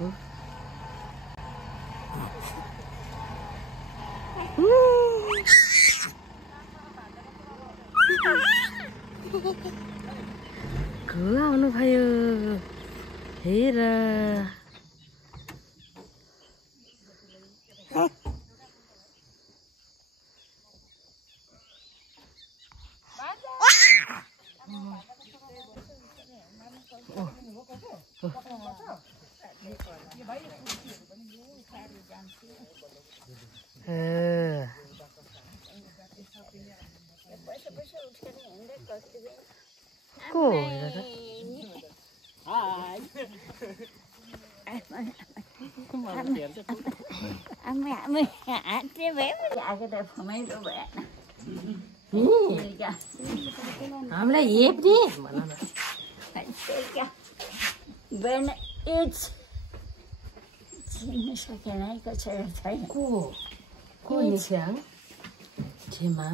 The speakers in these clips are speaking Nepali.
को आउनु भयो हेर को हामीलाई हेप्ने भन न When it's चिन्न सकेन है कसरी छैन को निस्याङ छेमा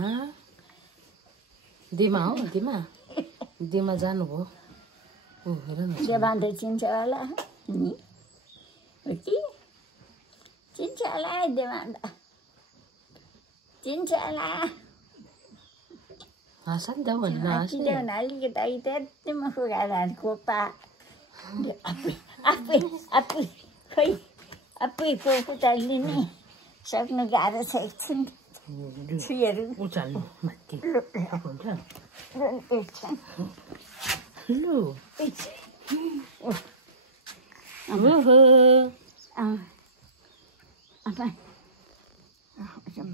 दिमा हो दिमा जानुभयो ऊ हेर न देवान्त चिन्छ होला नि हो कि चिन्छ होला है देवान्त चिन्छ होला हाँस नि त भन्नु हाँस देउन अलिकति त्यति म खुगाएर खोपा आफै पोखुता लिने सक्नु गाह्रो छ एकछिन छुइहरू उचाल्नु माथि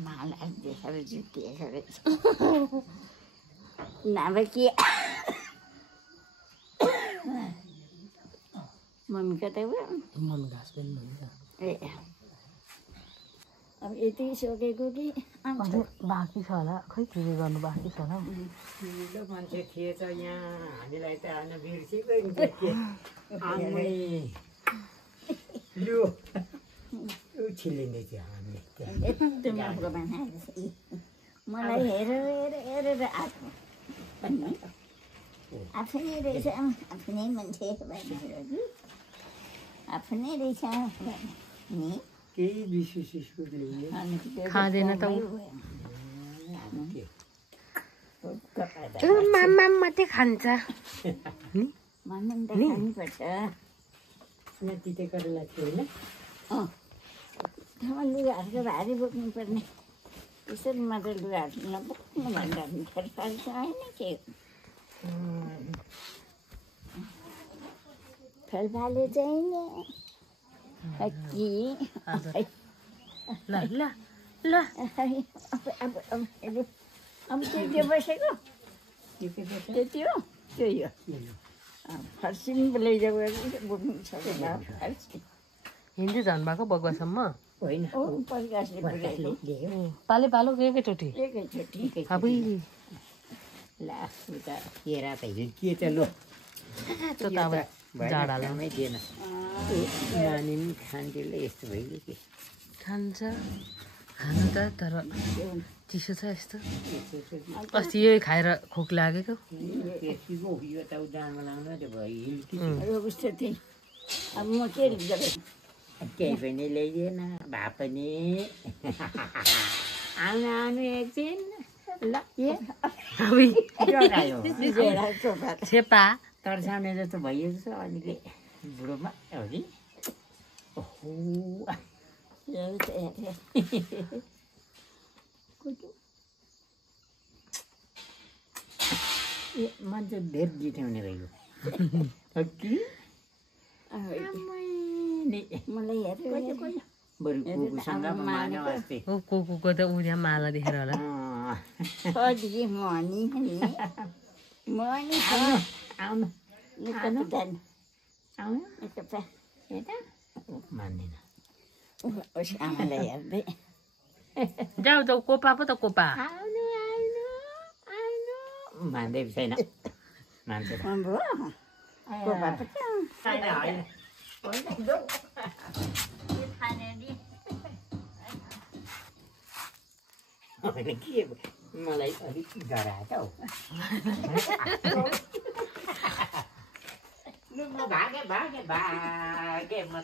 माला देखाएर जुटिएको रहेछ नभए के मम्मी कता गयो मम्मी घाँस पनि भन्छ ए अब यति सकेको कि बाँकी छ होला खै के गर्नु बाँकी छ होला ठुलो मान्छे थिएछ यहाँ हामीलाई त होइन बिर्सेकै लु छिलिने थियो हामी मलाई हेरेर आफ्नै रहेछ आफ्नै मान्छे आफ्नै रहेछ नि केही विशेष खाँदैन त मामा मात्रै खान्छ मामा त खानुपर्छ तिते करेला थियो होइन लुगाहरूको भारी बोक्नु पर्ने त्यसरी मात्र लुगाहरू नबोक्नु भन्दा फेरि होइन के फेलफाले चाहिँ नि ल ल ल अब त्यो बसेको त्यति हो त्यही हो फर्सिङ लैजाऊ बोक्नु सकेन फर्सिङ हिँड्दै जानु भएको बगुवासम्म होइन पाले पालो एकैचोटि अबै ला उता केरा त हिर्किए त लो त्यो त अब जाडालाई दिएन नानी पनि खान्थ्योले यस्तो भइगयो कि खान्छ खानु त तर चिसो छ यस्तो अस्ति यही खाएर खोक लागेको यो त जाडमा लाउनु त्यो भयो उस्तो थिएँ अब म के केही पनि ल्याइदिएन भए पनि आउनु एकछिन ल छेपा तर्साउने जस्तो भइएको छ अलिकति बुढोमा हो कि ओहो मान्छे धेरै जिठाउने भइगयो कि मलाई हेरेको बरु कुकुसँग माने अस्ति कुकुको त उ यहाँ माला देखेर होला सजिलो मनी आउनु मान्दैन आमालाई हेर्दै जाऊ जाऊ कोपा पो त कोपा मान्दै छैन मान्छे के मलाई अलिक डराएको हौ म भागे भागे भागे म